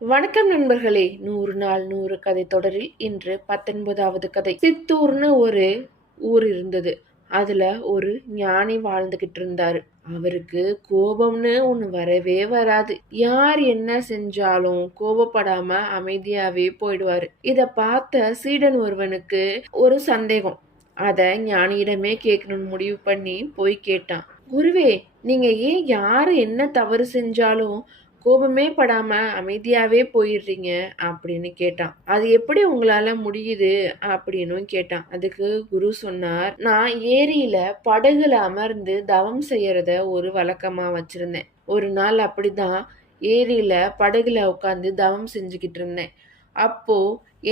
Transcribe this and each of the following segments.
வணக்கம் நண்பர்களே. 100 நாள் 100 கதை தொடரில் இன்று 19வது கதை. சித்தூர்னு ஒரு ஊர் இருந்தது. அதுல ஒரு ஞானி வாழ்ந்துகிட்டு இருந்தாரு. அவருக்கு கோபம்னு ஒண்ணு வரவே வராது. யார் என்ன செஞ்சாலும் கோபப்படாம அமைதியாவே போயிடுவாரு. இத பார்த்த சீடன் ஒருவனுக்கு ஒரு சந்தேகம். அத ஞானியிடமே கேட்கணும்னு முடிவு பண்ணி போய் கேட்டான். குருவே, நீங்க ஏன் யாரு என்ன தவறு செஞ்சாலும் கோபமே படாம அமைதியாவே போயிடுறீங்க அப்படின்னு கேட்டான். அது எப்படி உங்களால முடியுது அப்படின்னு கேட்டான். அதுக்கு குரு சொன்னார், நான் ஏரியில படகுல அமர்ந்து தவம் செய்யறத ஒரு வழக்கமா வச்சிருந்தேன். ஒரு நாள் அப்படிதான் ஏரியில படகுல உட்காந்து தவம் செஞ்சுக்கிட்டு இருந்தேன். அப்போ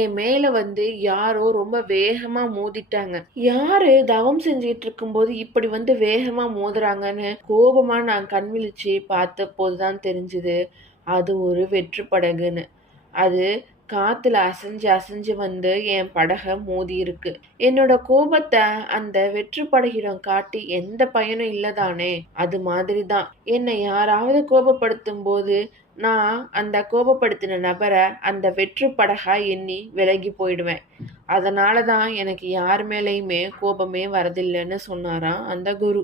என் மேல வந்து யாரோ ரொம்ப வேகமா மோதிட்டாங்க. யாரு தவம் செஞ்சுட்டு இருக்கும்போது இப்படி வந்து வேகமா மோதுறாங்கன்னு கோபமா நான் கண் விழிச்சு பார்த்த போதுதான் தெரிஞ்சுது அது ஒரு வெற்று படகுன்னு. அது காத்துல அசைஞ்சு அசைஞ்சு வந்து என் படக மோதி இருக்கு. என்னோட கோபத்தை அந்த வெற்று படகிடம் காட்டி எந்த பயனும் இல்லதானே. அது மாதிரிதான் என்னை யாராவது கோபப்படுத்தும் போது நான் அந்த கோபப்படுத்தின நபரை அந்த வெற்று படகா எண்ணி விலகி போயிடுவேன். அதனாலதான் எனக்கு யார் மேலேயுமே கோபமே வரதில்லைன்னு சொன்னாராம் அந்த குரு.